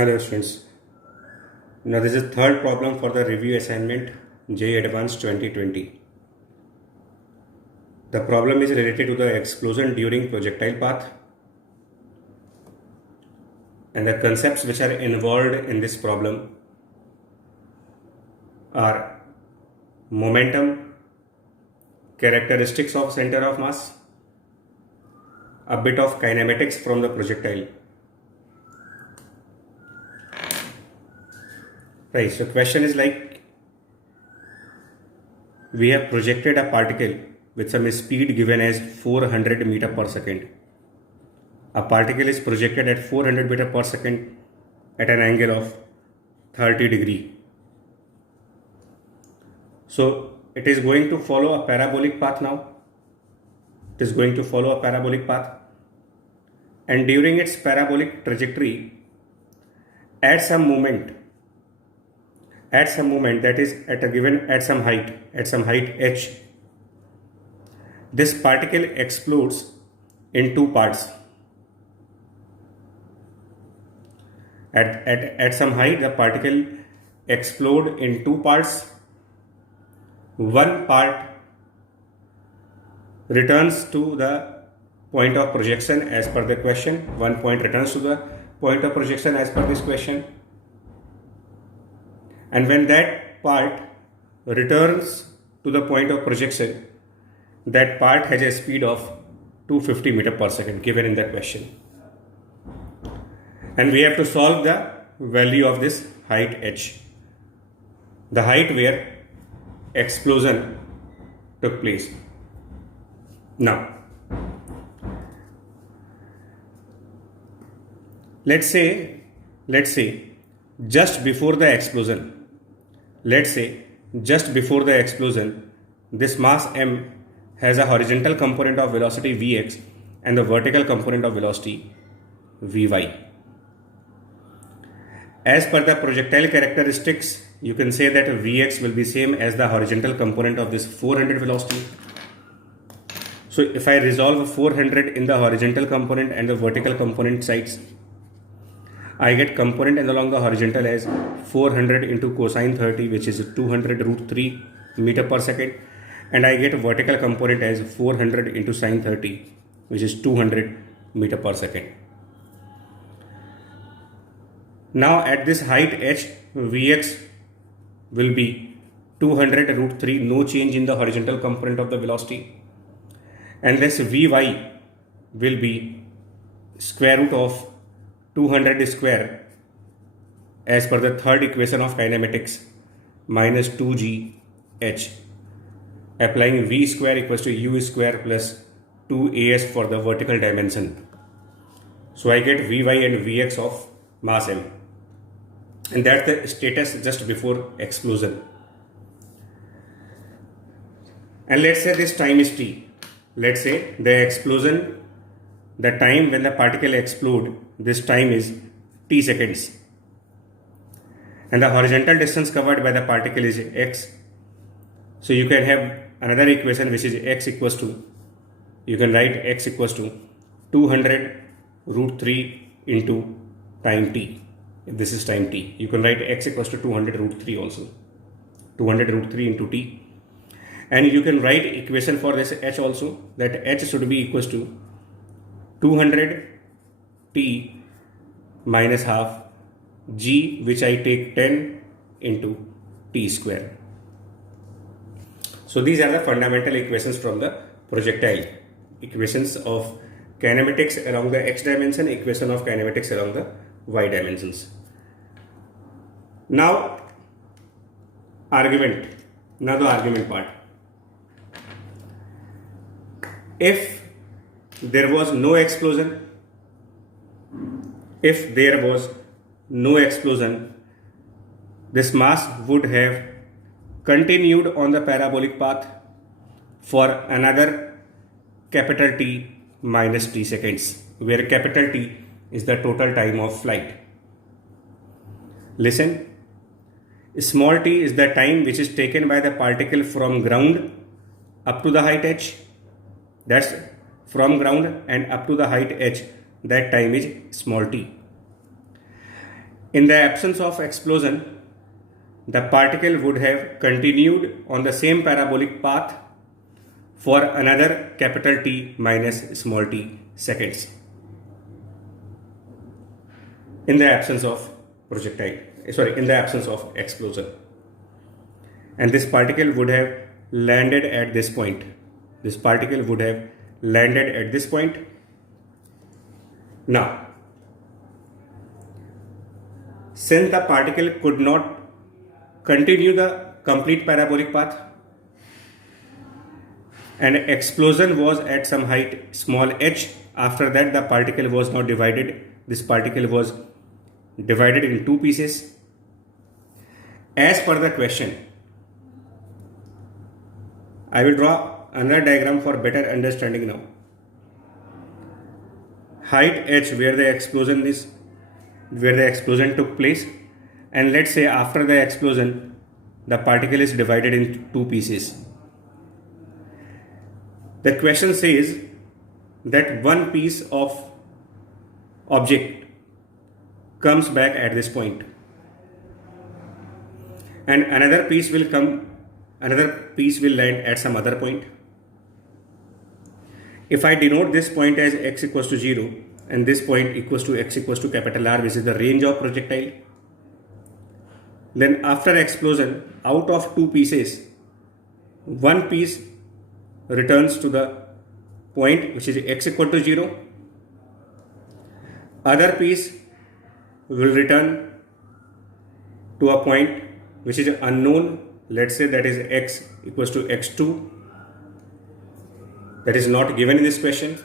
Hello students. Now this is third problem for the review assignment JEE Advanced 2020. The problem is related to the explosion during projectile path, and the concepts which are involved in this problem are momentum, characteristics of center of mass, a bit of kinematics from the projectile. Right, so question is like, we have projected a particle with some speed given as 400 meter per second. A particle is projected at 400 meter per second at an angle of 30 degree. So it is going to follow a parabolic path now. It is going to follow a parabolic path, and during its parabolic trajectory, at some moment that is at some height h, this particle explodes in two parts. At some height, the particle explode in two parts. One part returns to the point of projection as per the question. One point returns to the point of projection as per this question. And when that part returns to the point of projection, that part has a speed of 250 meter per second given in that question. And we have to solve the value of this height h, the height where explosion took place. Now, let's say just before the explosion, this mass m has a horizontal component of velocity vx and the vertical component of velocity vy. As per the projectile characteristics, you can say that Vx will be same as the horizontal component of this 400 velocity. So if I resolve 400 in the horizontal component and the vertical component sides, I get component along the horizontal as 400 into cosine 30, which is 200 root 3 meter per second, and I get vertical component as 400 into sine 30, which is 200 meter per second. Now at this height h, Vx will be 200 root 3, no change in the horizontal component of the velocity, and this Vy will be square root of 200 square as per the third equation of kinematics minus 2g h, applying V square equals to U square plus 2as for the vertical dimension. So I get Vy and Vx of mass m, and that's the status just before explosion. And let's say this time is t. Let's say the explosion, the time when the particle explode, this time is t seconds, and the horizontal distance covered by the particle is x. So you can have another equation which is x equals to, you can write x equals to 200 root 3 into time t. If this is time t, you can write x equals to 200 root 3 also, 200 root 3 into t. And you can write equation for this h also, that h should be equals to 200 t minus half g, which I take 10 into t square. So these are the fundamental equations from the projectile. Equations of kinematics along the x dimension, equation of kinematics along the y dimensions. Now the argument part. If there was no explosion, this mass would have continued on the parabolic path for another capital T minus t seconds, where capital T is the total time of flight. Listen, small t is the time which is taken by the particle from ground up to the height h. That's from ground and up to the height h, that time is small t. In the absence of explosion, the particle would have continued on the same parabolic path for another capital T minus small t seconds. In the absence of in the absence of explosion. And this particle would have landed at this point. This particle would have landed at this point. Now, since the particle could not continue the complete parabolic path and explosion was at some height small h, after that the particle was now divided. This particle was divided in two pieces. As per the question, I will draw another diagram for better understanding now. Height h where the explosion took place, and let's say after the explosion the particle is divided into two pieces. The question says that one piece of object comes back at this point and another piece will land at some other point. If I denote this point as x equals to 0 and this point equals to x equals to capital R, which is the range of projectile, then after explosion, out of two pieces, one piece returns to the point which is x equal to 0, other piece will return to a point which is unknown, let's say that is x equals to x2, that is not given in this question.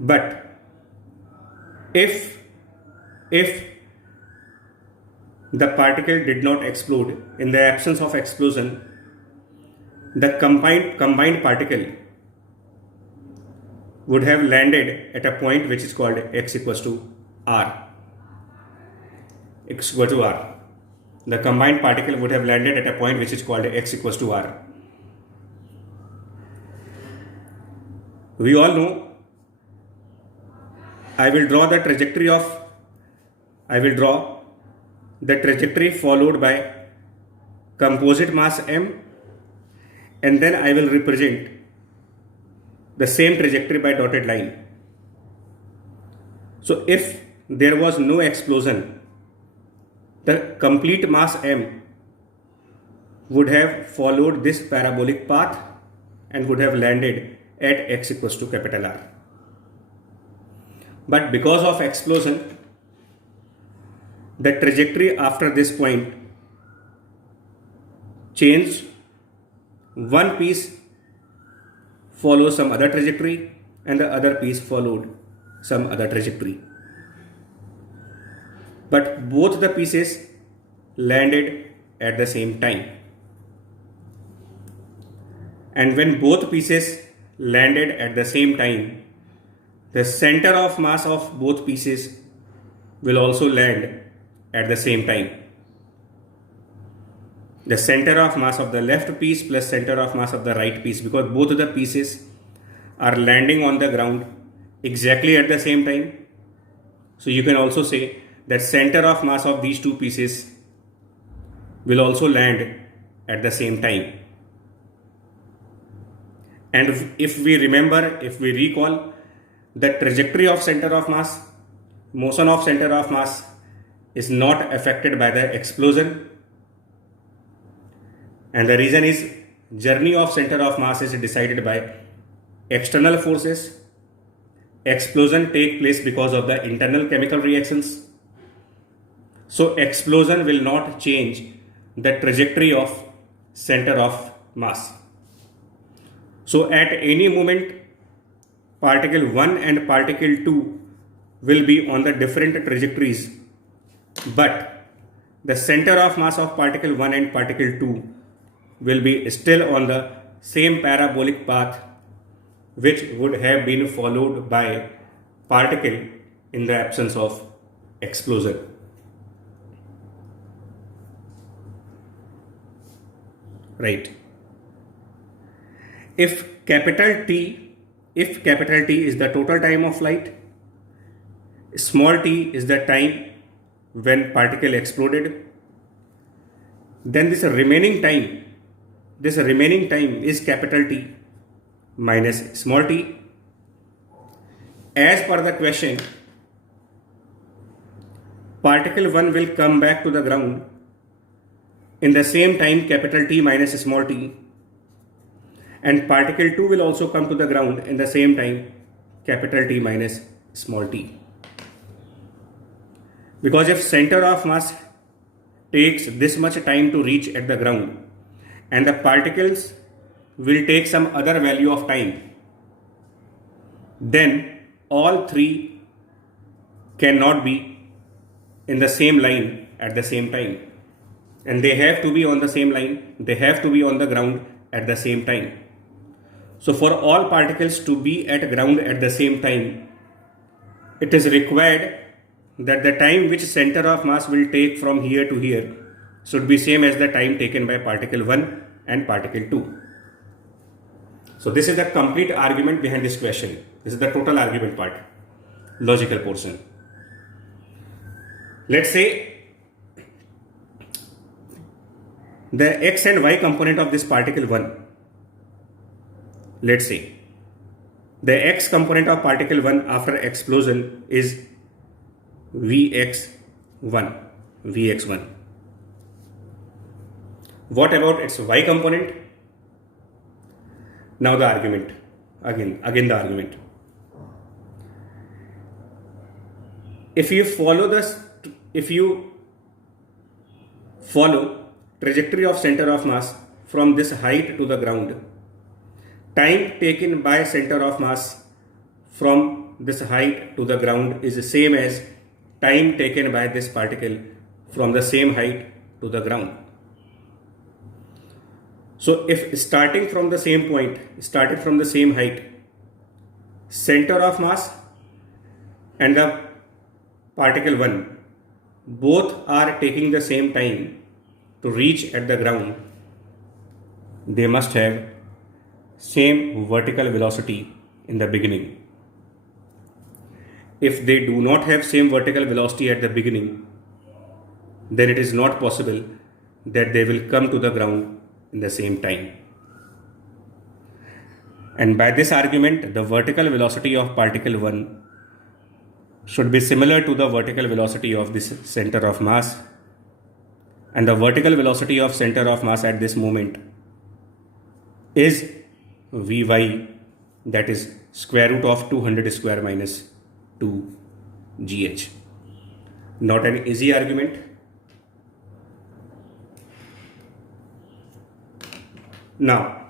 But if the particle did not explode, in the absence of explosion, the combined particle would have landed at a point which is called x equals to r. X equals to r. The combined particle would have landed at a point which is called x equals to r. We all know, I will draw the trajectory followed by composite mass m, and then I will represent the same trajectory by dotted line. So if there was no explosion, the complete mass m would have followed this parabolic path and would have landed at x equals to capital R. But because of explosion, the trajectory after this point changed. One piece follows some other trajectory and the other piece followed some other trajectory. But both the pieces landed at the same time. And when both pieces landed at the same time, the center of mass of both pieces will also land at the same time. The center of mass of the left piece plus center of mass of the right piece, because both of the pieces are landing on the ground exactly at the same time. So you can also say that center of mass of these two pieces will also land at the same time. And if we recall the trajectory of center of mass, motion of center of mass is not affected by the explosion. And the reason is journey of center of mass is decided by external forces. Explosion take place because of the internal chemical reactions. So explosion will not change the trajectory of center of mass. So at any moment, particle 1 and particle 2 will be on the different trajectories, but the center of mass of particle 1 and particle 2 will be still on the same parabolic path which would have been followed by particle in the absence of explosion. Right. If capital T is the total time of flight Small t is the time when particle exploded. Then this remaining time is capital T minus small t. As per the question, particle 1 will come back to the ground in the same time capital T minus small t, and particle 2 will also come to the ground in the same time capital T minus small t. Because if center of mass takes this much time to reach at the ground and the particles will take some other value of time, then all three cannot be in the same line at the same time, and they have to be on the same line, they have to be on the ground at the same time. So for all particles to be at ground at the same time, it is required that the time which center of mass will take from here to here should be same as the time taken by particle 1 and particle 2. So this is the complete argument behind this question. This is the total argument part, logical portion. Let's say the x and y component of this particle 1. Let's say the x component of particle 1 after explosion is Vx1. What about its y component? Now the argument, again the argument. If you follow trajectory of center of mass from this height to the ground, time taken by center of mass from this height to the ground is the same as time taken by this particle from the same height to the ground. So if starting from the same point, started from the same height, center of mass and the particle 1 both are taking the same time to reach at the ground, they must have same vertical velocity in the beginning. If they do not have same vertical velocity at the beginning, then it is not possible that they will come to the ground in the same time. And by this argument, the vertical velocity of particle 1 should be similar to the vertical velocity of this center of mass, and the vertical velocity of center of mass at this moment is Vy, that is square root of 200 square minus 2gh. Not an easy argument. Now,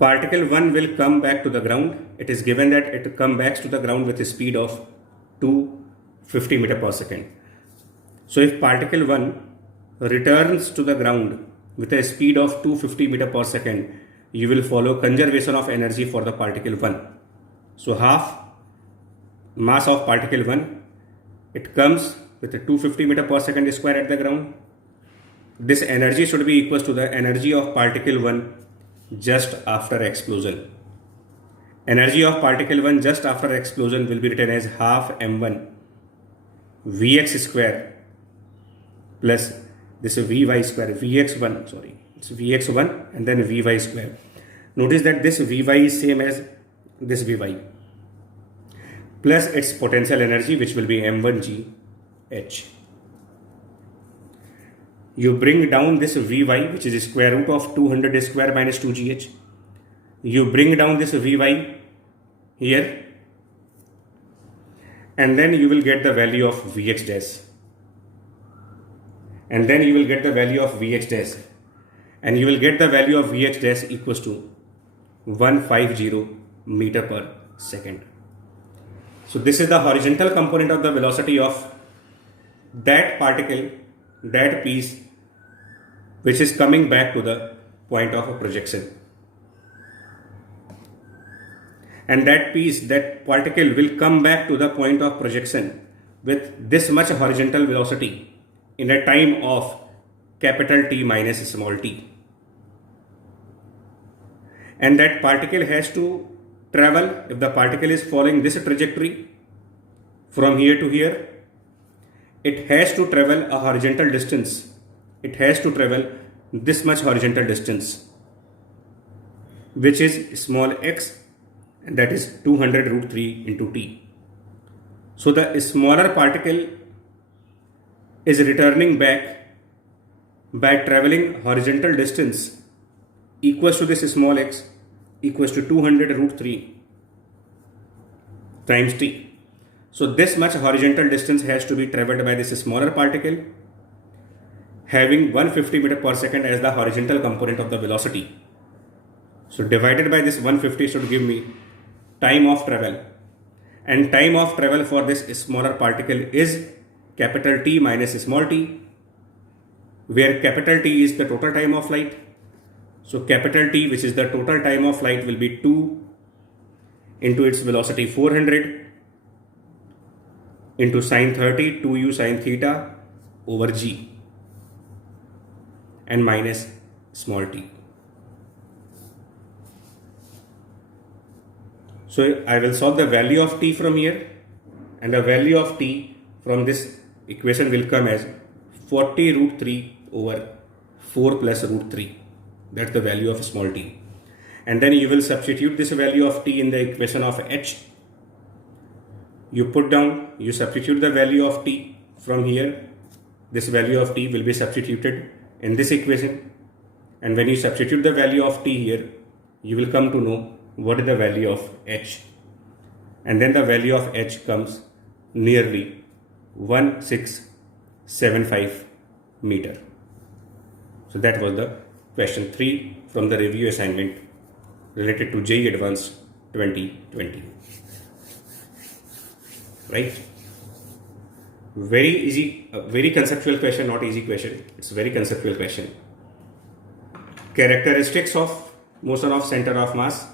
particle 1 will come back to the ground. It is given that it comes back to the ground with a speed of 250 meter per second. So if particle 1 returns to the ground with a speed of 250 meter per second, you will follow conservation of energy for the particle 1. So half mass of particle 1, it comes with a 250 meter per second square at the ground. This energy should be equal to the energy of particle 1 just after explosion. Energy of particle 1 just after explosion will be written as half m1 vx square plus this vy square, vx1, sorry, it's vx1 and then vy square. Notice that this vy is same as this vy plus its potential energy, which will be m1gh. You bring down this Vy, which is square root of 200 square minus 2gh. You bring down this Vy here, and then you will get the value of Vx dash. And then you will get the value of Vx dash. And you will get the value of Vx dash equals to 150 meter per second. So this is the horizontal component of the velocity of that particle, that piece, which is coming back to the point of a projection. And that piece, that particle will come back to the point of projection with this much horizontal velocity in a time of capital T minus small t. And that particle has to travel, if the particle is following this trajectory, from here to here, it has to travel a horizontal distance. It has to travel this much horizontal distance, which is small x, and that is 200 root 3 into t. So the smaller particle is returning back by traveling horizontal distance equals to this small x equals to 200 root 3 times t. So this much horizontal distance has to be traveled by this smaller particle having 150 meter per second as the horizontal component of the velocity. So divided by this 150 should give me time of travel, and time of travel for this smaller particle is capital T minus small t, where capital T is the total time of flight. So capital T, which is the total time of flight, will be 2 into its velocity 400 into sine 30 2u sine theta over g, and minus small t. So I will solve the value of t from here, and the value of t from this equation will come as 40 root 3 over 4 plus root 3. That's the value of small t. And then you will substitute this value of t in the equation of h. You substitute the value of t from here. This value of t will be substituted in this equation. And when you substitute the value of t here, you will come to know what is the value of h. And then the value of h comes nearly 1675 meter. So that was the question 3 from the review assignment related to JEE Advanced 2020. Right? Very easy, very conceptual question, not easy question. It's a very conceptual question. Characteristics of motion of center of mass,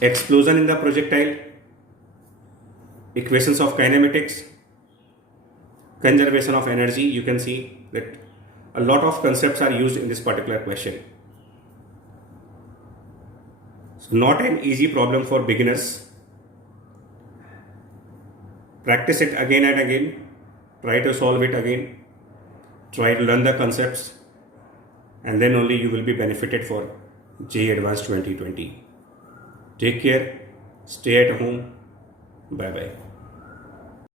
explosion in the projectile, equations of kinematics, conservation of energy. You can see that a lot of concepts are used in this particular question. So not an easy problem for beginners. Practice it again and again. Try to solve it again. Try to learn the concepts, and then only you will be benefited for JEE Advanced 2020. Take care. Stay at home. Bye bye.